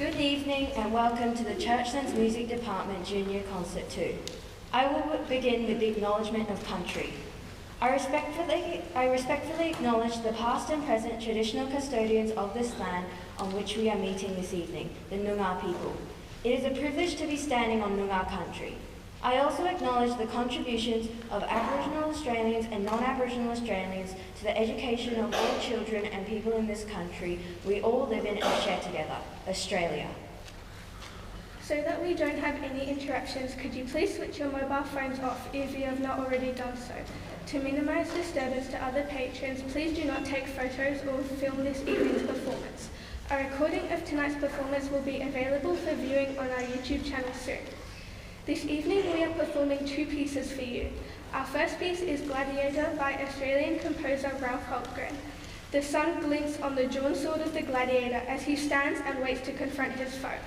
Good evening and welcome to the Churchlands Music Department Junior Concert 2. I will begin with the acknowledgement of country. I respectfully acknowledge the past and present traditional custodians of this land on which we are meeting this evening, the Noongar people. It is a privilege to be standing on Noongar country. I also acknowledge the contributions of Aboriginal Australians and non-Aboriginal Australians to the education of all children and people in this country we all live in and share together, Australia. So that we don't have any interruptions, could you please switch your mobile phones off if you have not already done so? To minimise disturbance to other patrons, please do not take photos or film this evening's performance. A recording of tonight's performance will be available for viewing on our YouTube channel soon. This evening we are performing two pieces for you. Our first piece is Gladiator by Australian composer Ralph HULTGREN. The sun glints on the drawn sword of the gladiator as he stands and waits to confront his foe.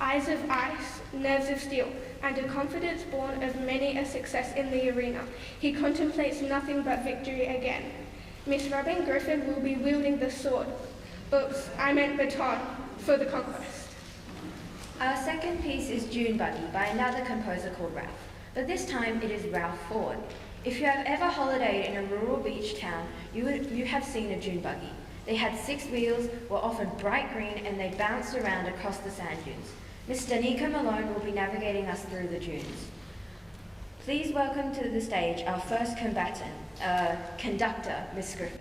Eyes of ice, nerves of steel, and a confidence born of many a success in the arena. He contemplates nothing but victory again. Miss Robyn Griffin will be wielding the sword. Oops, I meant baton for the conquest. Our second piece is Dune Buggy by another composer called Ralph, but this time it is Ralph Ford. If you have ever holidayed in a rural beach town, you have seen a dune buggy. They had 6 wheels, were often bright green, and they bounced around across the sand dunes. Miss Danika Malone will be navigating us through the dunes. Please welcome to the stage our first conductor, Miss Griffin.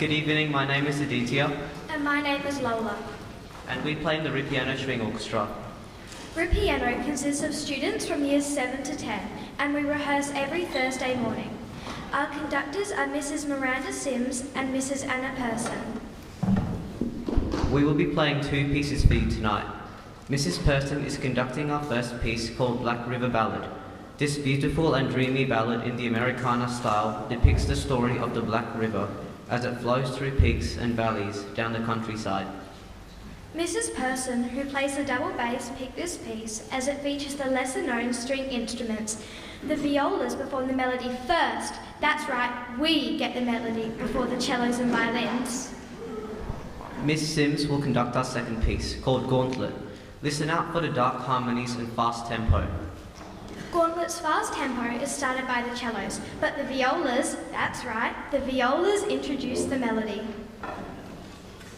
Good evening, my name is Aditya. And my name is Lola. And we play in the RIPIENO String Orchestra. RIPIENO consists of students from years 7 to 10, and we rehearse every Thursday morning. Our conductors are Mrs. Miranda Sims and Mrs. Anna Person. We will be playing 2 pieces for you tonight. Mrs. Person is conducting our first piece called Black River Ballad. This beautiful and dreamy ballad in the Americana style depicts the story of the Black River as it flows through peaks and valleys down the countryside. Mrs. Person, who plays the double bass, picked this piece as it features the lesser-known string instruments. The violas perform the melody first. That's right, we get the melody before the cellos and violins. Miss Sims will conduct our second piece, called Gauntlet. Listen out for the dark harmonies and fast tempo. Gauntlet's fast tempo is started by the cellos, but the violas, that's right, the violas introduce the melody.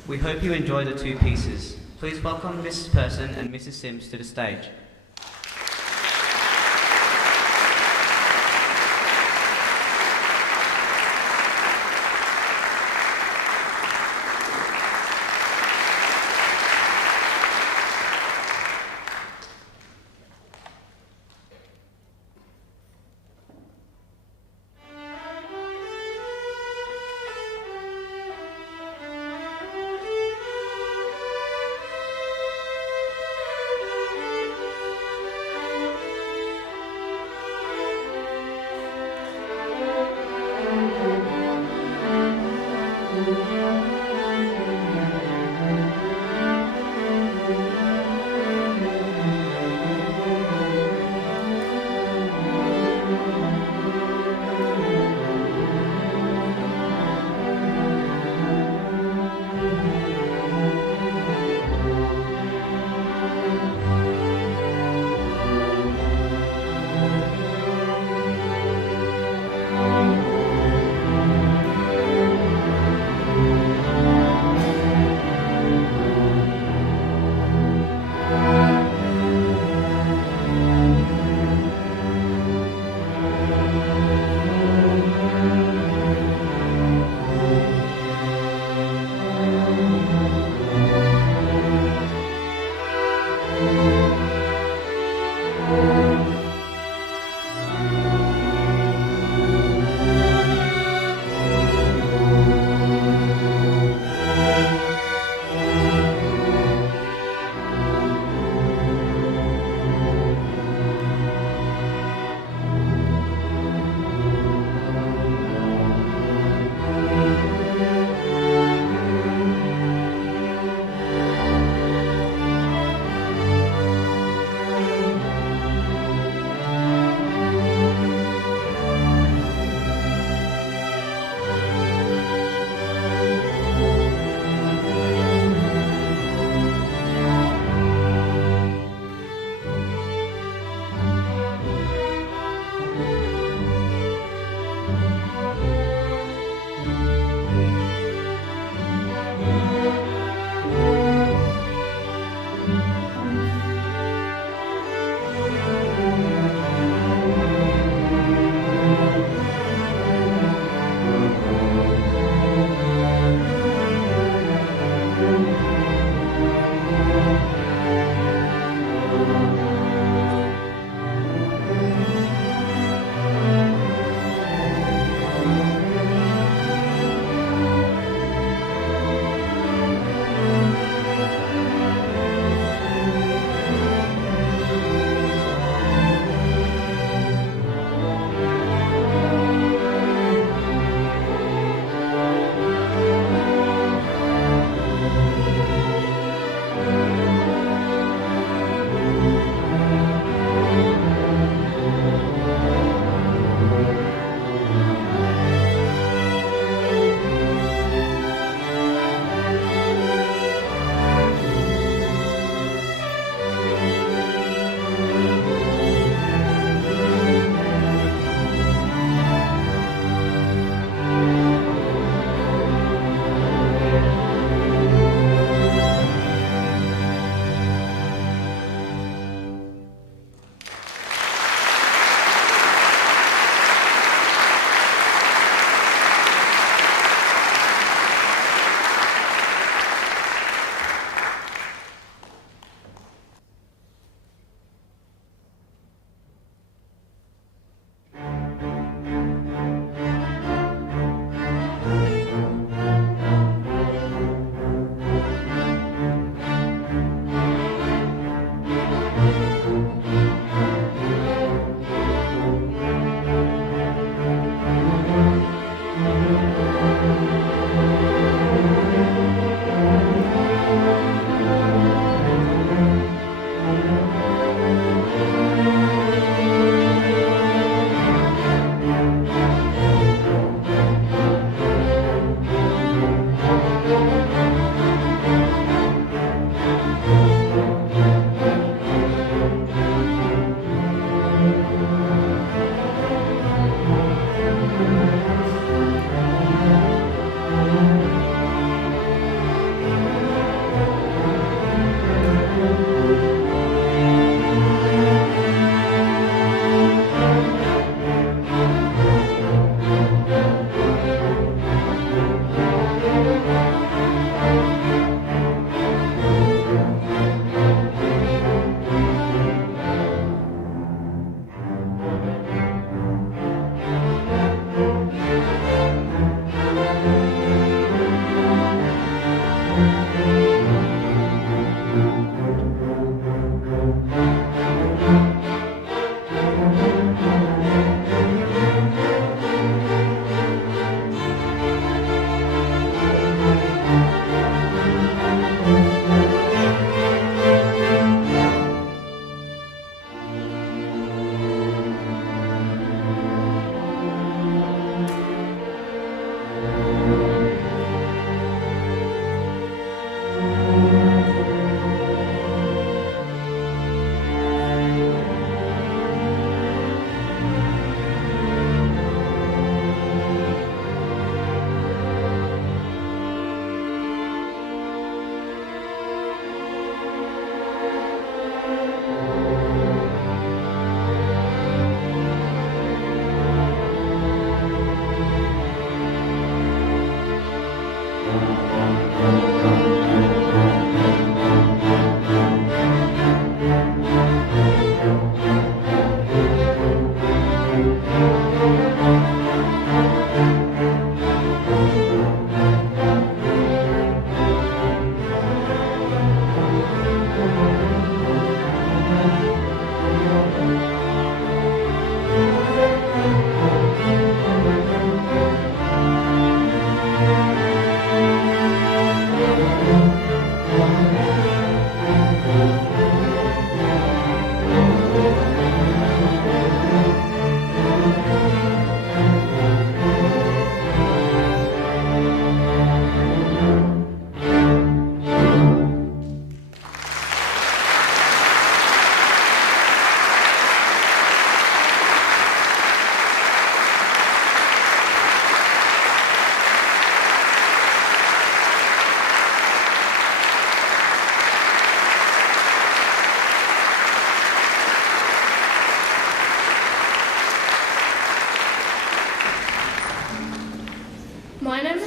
We hope you enjoy the 2 pieces. Please welcome Mrs. Person and Mrs. Sims to the stage.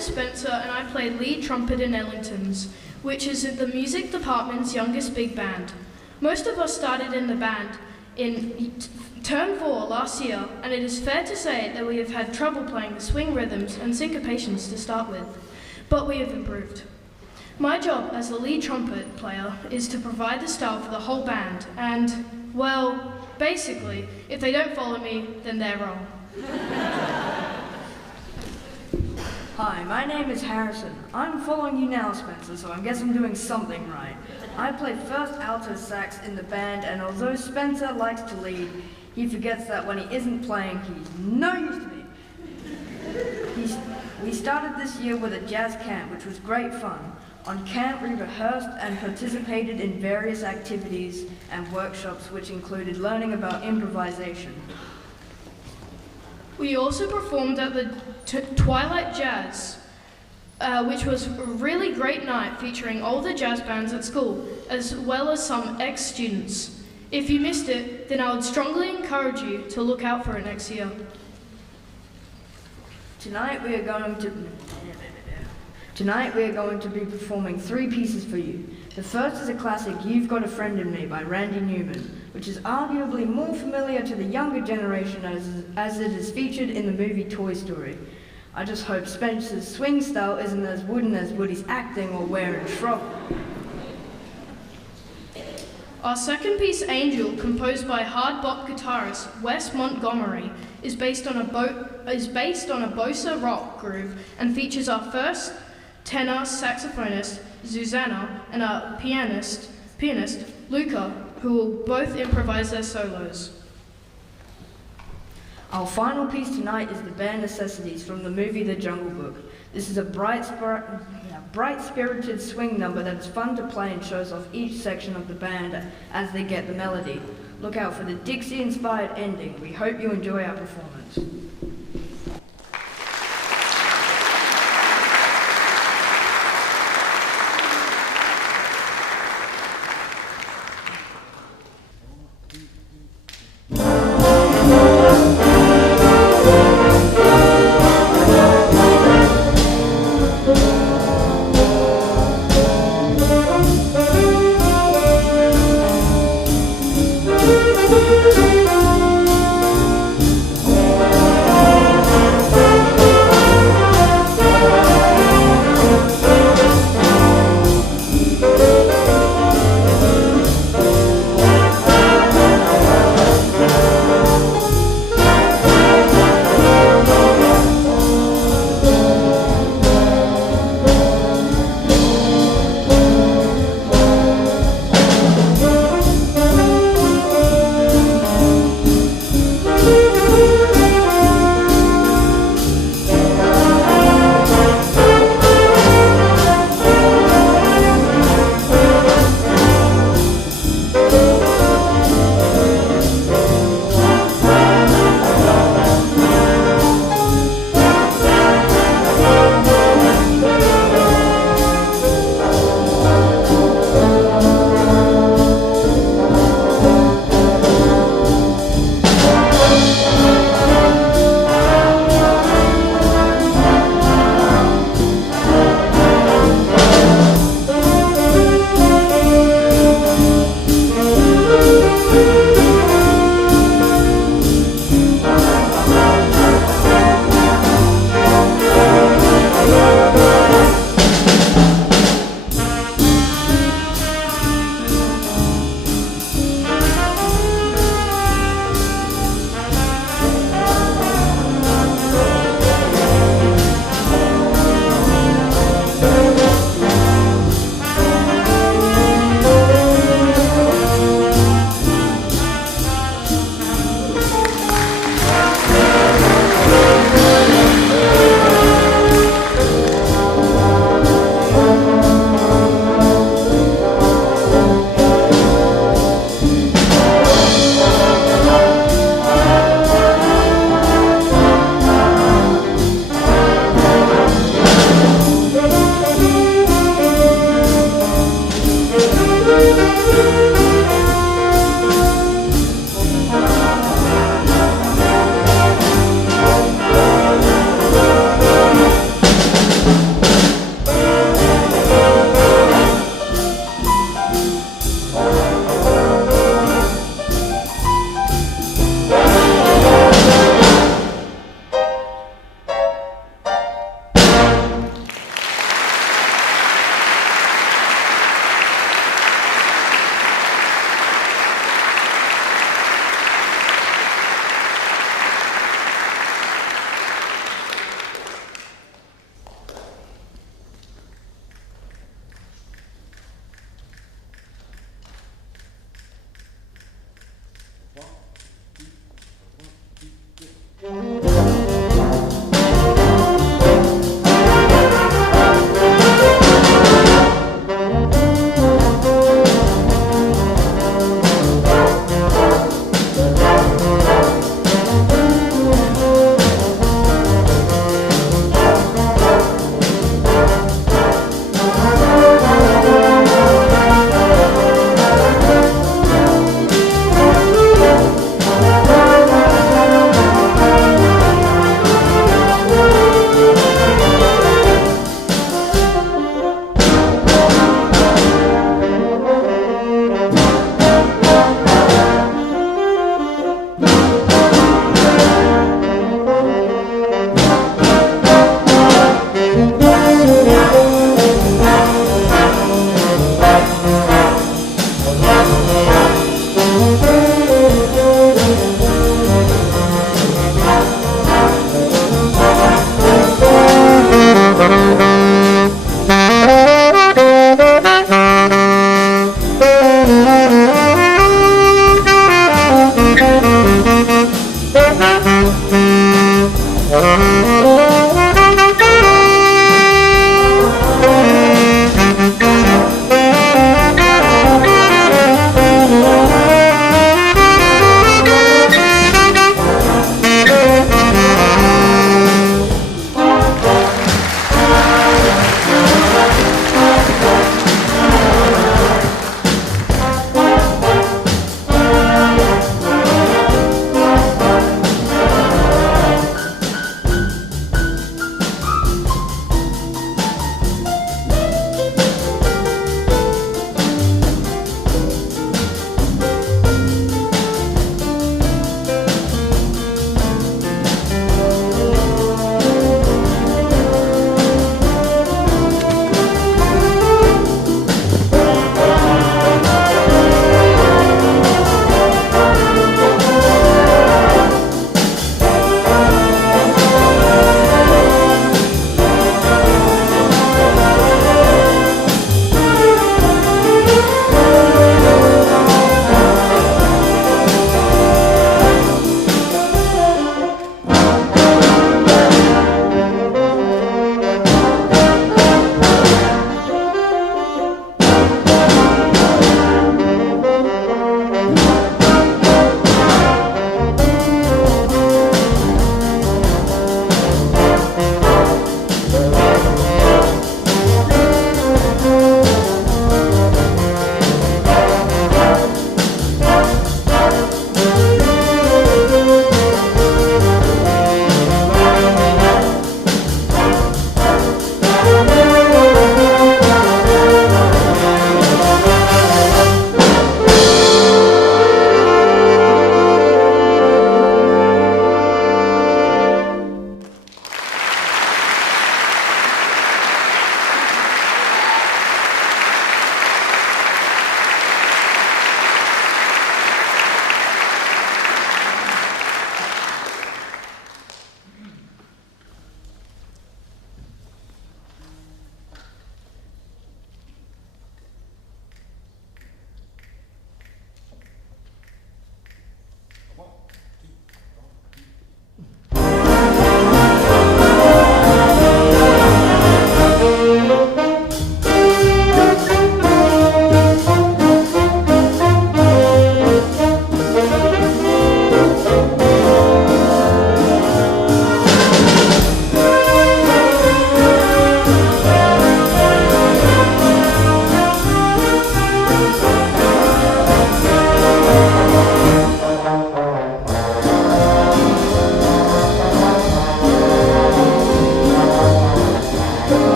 Spencer and I play lead trumpet in ELLINGTONS, which is the music department's youngest big band. Most of us started in the band in term 4 last year, and it is fair to say that we have had trouble playing the swing rhythms and syncopations to start with, but we have improved. My job as the lead trumpet player is to provide the style for the whole band, and, well, basically, if they don't follow me, then they're wrong. Hi, my name is Harrison. I'm following you now, Spencer, so I guess I'm doing something right. I play first alto sax in the band, and although Spencer likes to lead, he forgets that when he isn't playing, he's no use to me. We started this year with a jazz camp, which was great fun. On camp, we rehearsed and participated in various activities and workshops, which included learning about improvisation. We also performed at the Twilight Jazz, which was a really great night featuring all the jazz bands at school, as well as some ex-students. If you missed it, then I would strongly encourage you to look out for it next year. Tonight we are going to be performing 3 pieces for you. The first is a classic, You've Got a Friend in Me by Randy Newman, which is arguably more familiar to the younger generation as it is featured in the movie Toy Story. I just hope Spencer's swing style isn't as wooden as Woody's acting or wearing trouble. Our second piece, Angel, composed by hard bop guitarist Wes Montgomery, is based on a bossa rock groove and features our first tenor saxophonist, Susanna, and our pianist, Luca, who will both improvise their solos. Our final piece tonight is the bare necessities from the movie The Jungle Book. This is a bright-spirited swing number that's fun to play and shows off each section of the band as they get the melody. Look out for the Dixie-inspired ending. We hope you enjoy our performance.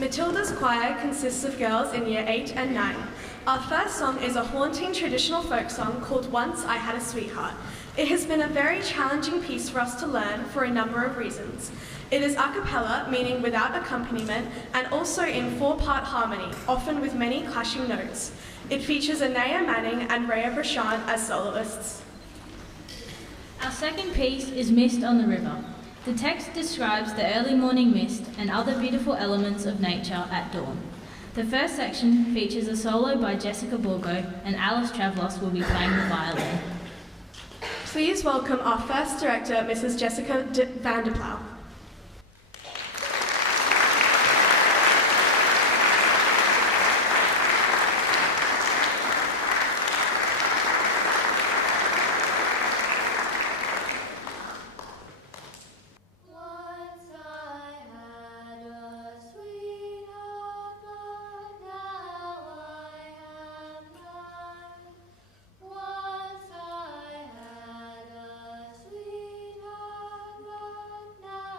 Matilda's choir consists of girls in Year 8 and 9. Our first song is a haunting traditional folk song called Once I Had a Sweetheart. It has been a very challenging piece for us to learn for a number of reasons. It is a cappella, meaning without accompaniment, and also in 4-part harmony, often with many clashing notes. It features Anaya Manning and Rhea Brashan as soloists. Our second piece is Mist on the River. The text describes the early morning mist and other beautiful elements of nature at dawn. The first section features a solo by Jessica Bourgault, and Alice Travlos will be playing the violin. Please welcome our first director, Mrs. Jessica van der Ploeg. Once I had a sweetheart, but now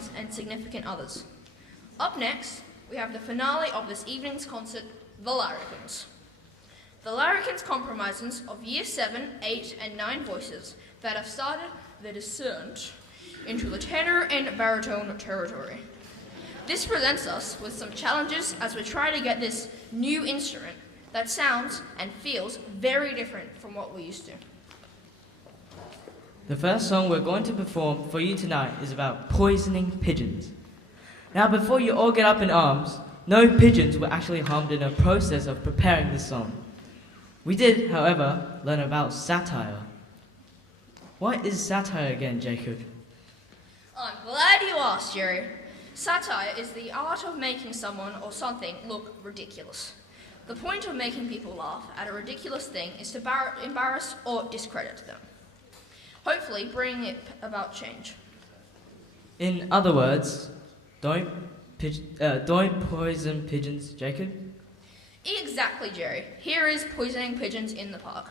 guardians and significant others. Up next, we have the finale of this evening's concert, the Larrikins. The Larrikins comprises of Year 7, 8 and 9 voices that have started their descent into the tenor and baritone territory. This presents us with some challenges as we try to get this new instrument that sounds and feels very different from what we're used to. The first song we're going to perform for you tonight is about poisoning pigeons. Now, before you all get up in arms, no pigeons were actually harmed in the process of preparing this song. We did, however, learn about satire. What is satire again, Jacob? I'm glad you asked, Jerry. Satire is the art of making someone or something look ridiculous. The point of making people laugh at a ridiculous thing is to embarrass or discredit them, hopefully bringing it about change. In other words, don't poison pigeons, Jacob? Exactly, Jerry. Here is Poisoning Pigeons in the Park.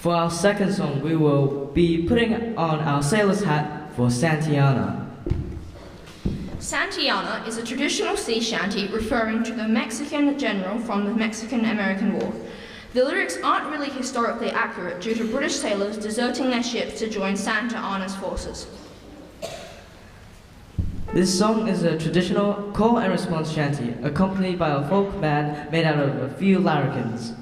For our second song, we will be putting on our sailor's hat for Santiana. Santiana is a traditional sea shanty referring to the Mexican general from the Mexican-American War. The lyrics aren't really historically accurate due to British sailors deserting their ships to join Santa Anna's forces. This song is a traditional call and response shanty, accompanied by a folk band made out of a few larrikins.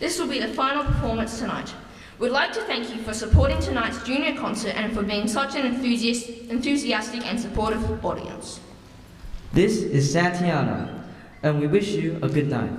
This will be the final performance tonight. We'd like to thank you for supporting tonight's junior concert and for being such an enthusiastic and supportive audience. This is Santiana, and we wish you a good night.